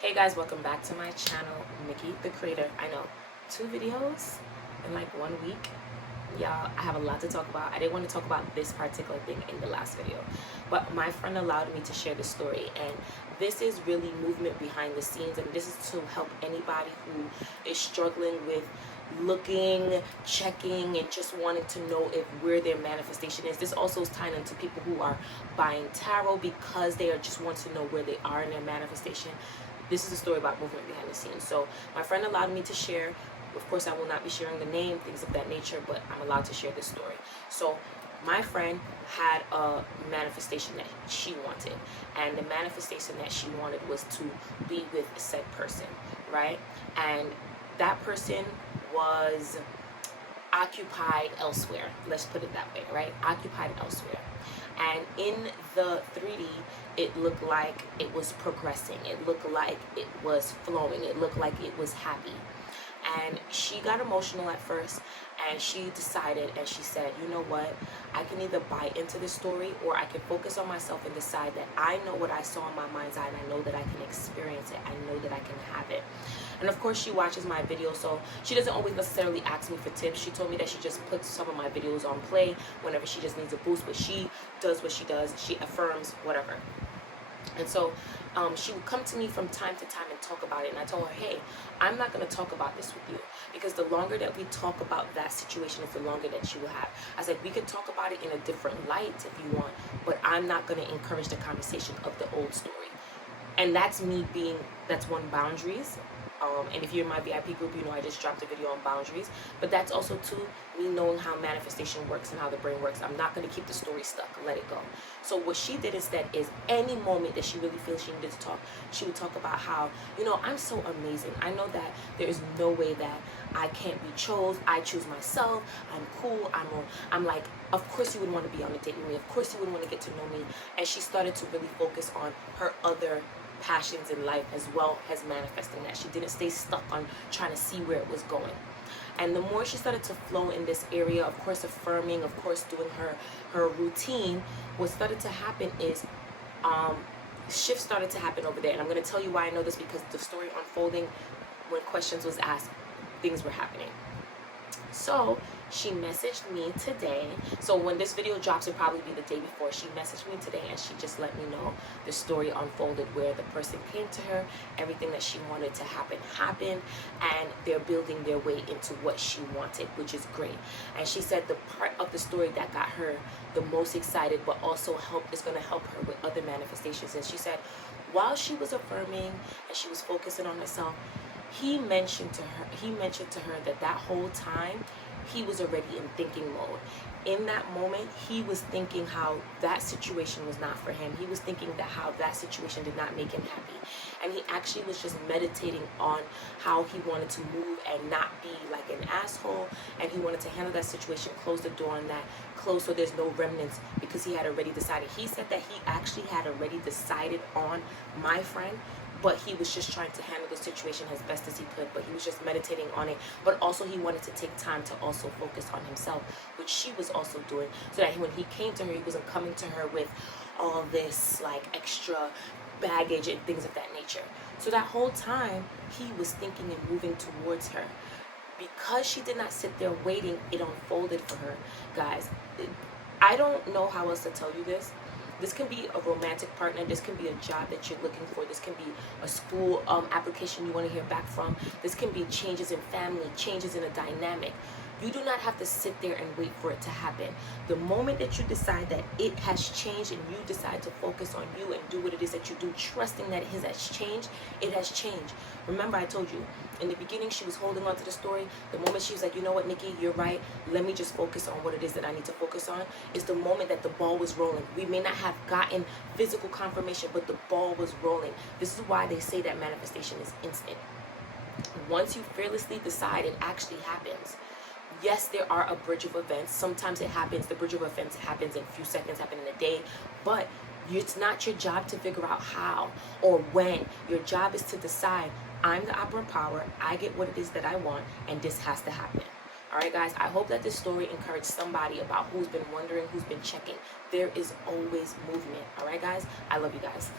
Hey guys, welcome back to my channel, Nikki the Creator. I know, 2 videos in like 1 week. Y'all, I have a lot to talk about. I didn't want to talk about this particular thing in the last video, but my friend allowed me to share the story, and this is really movement behind the scenes, and this is to help anybody who is struggling with looking, checking, and just wanting to know if where their manifestation is. This also is tying into people who are buying tarot because they are just want to know where they are in their manifestation. This is a story about movement behind the scenes. So my friend allowed me to share. Of course, I will not be sharing the name, things of that nature, but I'm allowed to share this story. So my friend had a manifestation that she wanted, and the manifestation that she wanted was to be with said person, right? And that person was occupied elsewhere. Let's put it that way, right? Occupied elsewhere. And in the 3D, it looked like it was progressing. It looked like it was flowing. It looked like it was happy. And she got emotional at first, and she decided, and she said, you know what, I can either buy into this story, or I can focus on myself and decide that I know what I saw in my mind's eye, and I know that I can experience it. I know that I can have it. And of course, she watches my videos, so she doesn't always necessarily ask me for tips. She told me that she just puts some of my videos on play whenever she just needs a boost, but she does what she does. She affirms, whatever. And so she would come to me from time to time and talk about it. And I told her, hey, I'm not going to talk about this with you, because the longer that we talk about that situation is the longer that you will have. I said, we could talk about it in a different light if you want, but I'm not going to encourage the conversation of the old story. And that's me being, that's one, boundaries. And if you're in my VIP group, you know I just dropped a video on boundaries. But that's also, too, me knowing how manifestation works and how the brain works. I'm not going to keep the story stuck. Let it go. So what she did instead is any moment that she really feels she needed to talk, she would talk about how, you know, I'm so amazing. I know that there is no way that I can't be chose. I choose myself. I'm cool. I'm like, of course you would want to be on a date with me. Of course you would want to get to know me. And she started to really focus on her other passions in life, as well as manifesting that. She didn't stay stuck on trying to see where it was going. And the more she started to flow in this area, of course affirming, of course doing her routine, what started to happen is shifts started to happen over there. And I'm going to tell you why I know this, because the story unfolding, when questions was asked, things were happening. So she messaged me today. So when this video drops, it'll probably be the day before. She messaged me today, and she just let me know the story unfolded, where the person came to her, everything that she wanted to happen happened, and they're building their way into what she wanted, which is great. And she said the part of the story that got her the most excited, but also is going to help her with other manifestations. And she said while she was affirming and she was focusing on herself, he mentioned to her that whole time he was already in thinking mode. In that moment, he was thinking how that situation was not for him. He was thinking that how that situation did not make him happy. And he actually was just meditating on how he wanted to move and not be like an asshole. And he wanted to handle that situation, close the door on that, close so there's no remnants, because he had already decided. He said that he actually had already decided on my friend, but he was just trying to handle the situation as best as he could. But he was just meditating on it. But also he wanted to take time to also focus on himself, which she was also doing, so that when he came to her, he wasn't coming to her with all this like extra baggage and things of that nature. So that whole time he was thinking and moving towards her. Because she did not sit there waiting, it unfolded for her. Guys, I don't know how else to tell you this. This can be a romantic partner. This can be a job that you're looking for. This can be a school application you want to hear back from. This can be changes in family, changes in a dynamic. You do not have to sit there and wait for it to happen. The moment that you decide that it has changed, and you decide to focus on you and do what it is that you do, trusting that it has changed, it has changed. Remember, I told you, in the beginning, she was holding on to the story. The moment she was like, you know what, Nikki, you're right. Let me just focus on what it is that I need to focus on, is the moment that the ball was rolling. We may not have gotten physical confirmation, but the ball was rolling. This is why they say that manifestation is instant. Once you fearlessly decide, it actually happens. Yes, there are a bridge of events. Sometimes it happens, the bridge of events happens in a few seconds, happen in a day, but it's not your job to figure out how or when. Your job is to decide, I'm the opera power, I get what it is that I want, and this has to happen. All right, guys, I hope that this story encouraged somebody about who's been wondering, who's been checking. There is always movement. All right, guys, I love you guys.